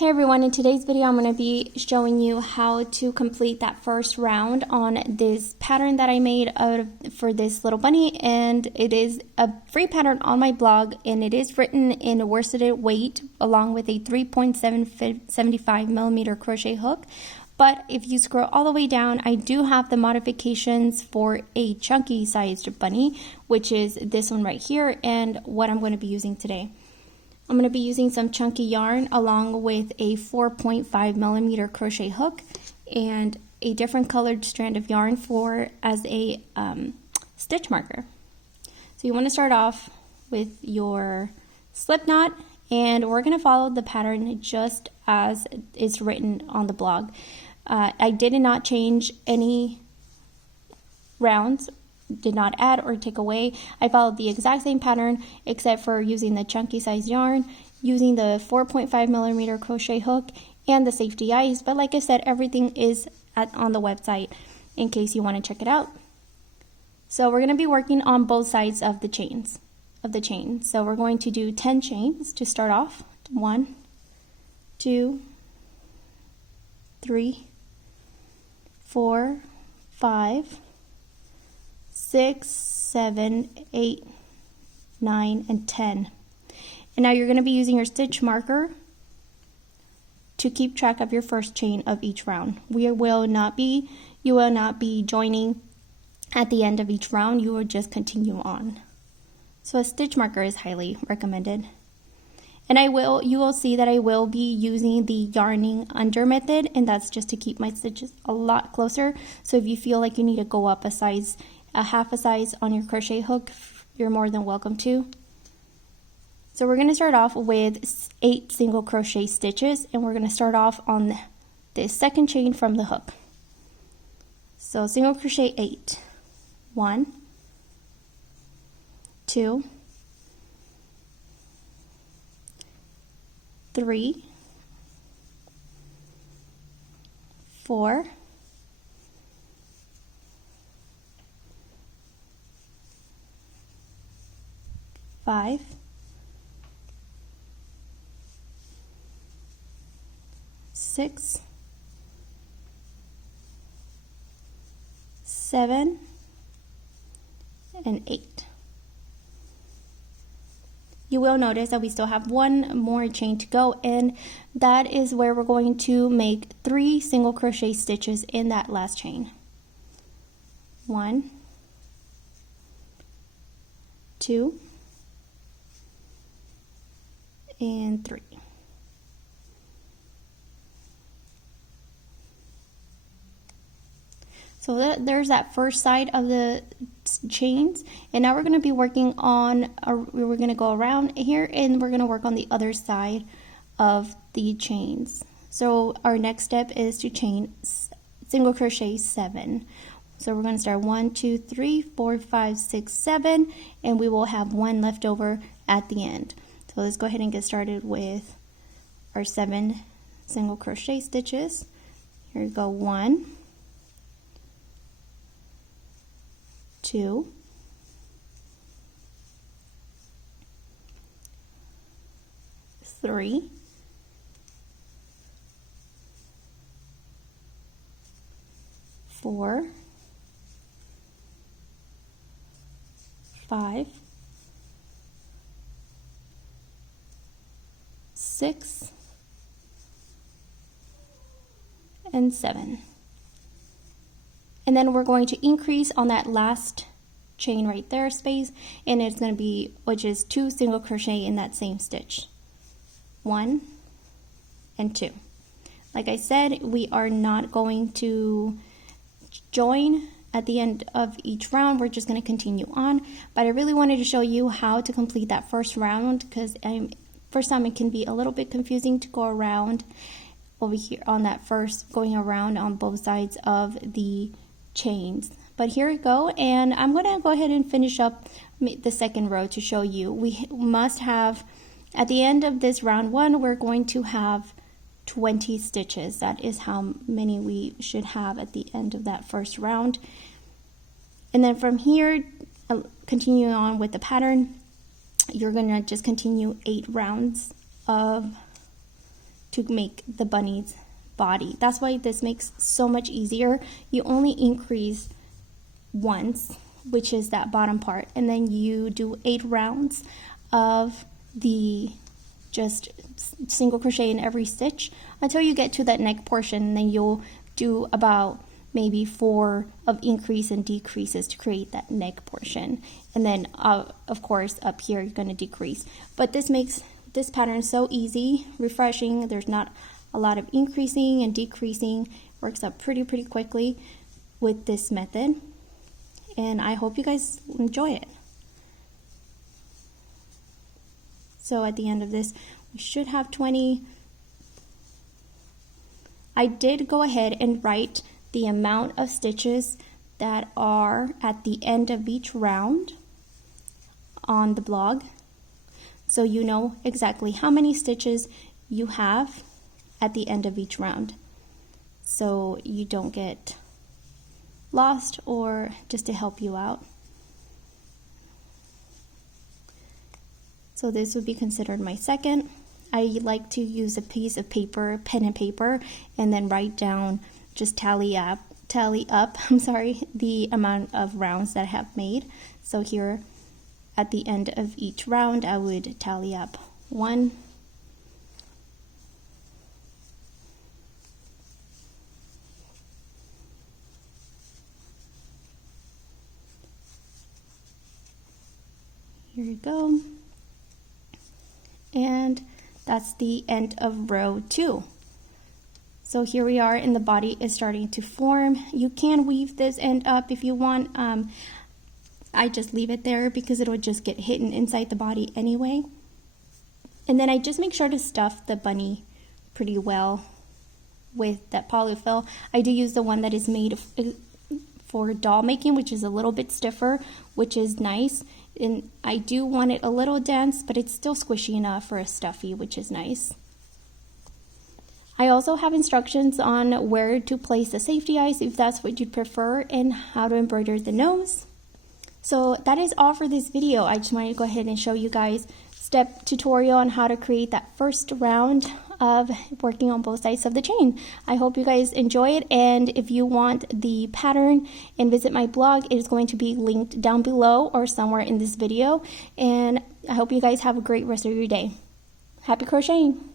Hey everyone, in today's video I'm going to be showing you how to complete that first round on this pattern that I made for this little bunny, and it is a free pattern on my blog, and it is written in worsted weight along with a 3.75 millimeter crochet hook. But if you scroll all the way down, I do have the modifications for a chunky sized bunny, which is this one right here, and what I'm going to be using today. I'm going to be using some chunky yarn along with a 4.5 millimeter crochet hook and a different colored strand of yarn as a stitch marker. So you want to start off with your slip knot, and we're going to follow the pattern just as it's written on the blog. I did not change any rounds, did not add or take away. I followed the exact same pattern except for using the chunky size yarn, using the 4.5 millimeter crochet hook, and the safety eyes. But like I said, everything is on the website in case you want to check it out. So we're going to be working on both sides of the chain. So we're going to do 10 chains to start off. 1, 2, 3, 4, 5, 6, 7, 8, 9, and 10. And now you're going to be using your stitch marker to keep track of your first chain of each round. You will not be joining at the end of each round. You will just continue on. So a stitch marker is highly recommended. And you will see that I will be using the yarning under method, and that's just to keep my stitches a lot closer. So if you feel like you need to go up a half a size on your crochet hook, you're more than welcome to. So we're going to start off with 8 single crochet stitches, and we're going to start off on the second chain from the hook. So single crochet 8. 1, 2, 3, 4, 5, 6, 7, and 8. You will notice that we still have one more chain to go, and that is where we're going to make 3 single crochet stitches in that last chain. 1, 2, and 3. So there's that first side of the chains, and now we're going to be working on, we're going to go around here and we're going to work on the other side of the chains. So our next step is to chain single crochet 7. So we're going to start 1, 2, 3, 4, 5, 6, 7, and we will have 1 left over at the end. So let's go ahead and get started with our 7 single crochet stitches. Here we go. 1, 2, 3, 4, 5, 6, and 7. And then we're going to increase on that last chain right there space, and it's going to be, which is 2 single crochet in that same stitch. 1 and 2. Like I said, we are not going to join at the end of each round. We're just going to continue on, but I really wanted to show you how to complete that first round, because first time it can be a little bit confusing to go around over here on that first, going around on both sides of the chains. But here we go, and I'm going to go ahead and finish up the second row to show you. We must have, at the end of this round 1, we're going to have 20 stitches. That is how many we should have at the end of that first round. And then from here, continuing on with the pattern, you're going to just continue 8 rounds of to make the bunny's body. That's why this makes so much easier. You only increase once, which is that bottom part, and then you do 8 rounds of the just single crochet in every stitch until you get to that neck portion, and then you'll do about maybe 4 of increase and decreases to create that neck portion, and then of course up here you're going to decrease. But this makes this pattern so easy, refreshing. There's not a lot of increasing and decreasing. Works up pretty quickly with this method, and I hope you guys enjoy it. So at the end of this, we should have 20. I did go ahead and write the amount of stitches that are at the end of each round on the blog, so you know exactly how many stitches you have at the end of each round, so you don't get lost, or just to help you out. So this would be considered my second. I like to use a piece of paper, pen and paper, and then write down, just tally up, the amount of rounds that I have made. So here at the end of each round, I would tally up 1, 2. Here you go. And that's the end of row 2. So here we are, and the body is starting to form. You can weave this end up if you want. I just leave it there because it would just get hidden inside the body anyway. And then I just make sure to stuff the bunny pretty well with that polyfill. I do use the one that is made for doll making, which is a little bit stiffer, which is nice. And I do want it a little dense, but it's still squishy enough for a stuffy, which is nice. I also have instructions on where to place the safety eyes if that's what you'd prefer, and how to embroider the nose. So that is all for this video. I just wanted to go ahead and show you guys step tutorial on how to create that first round of working on both sides of the chain. I hope you guys enjoy it, and if you want the pattern and visit my blog, it is going to be linked down below or somewhere in this video. And I hope you guys have a great rest of your day. Happy crocheting!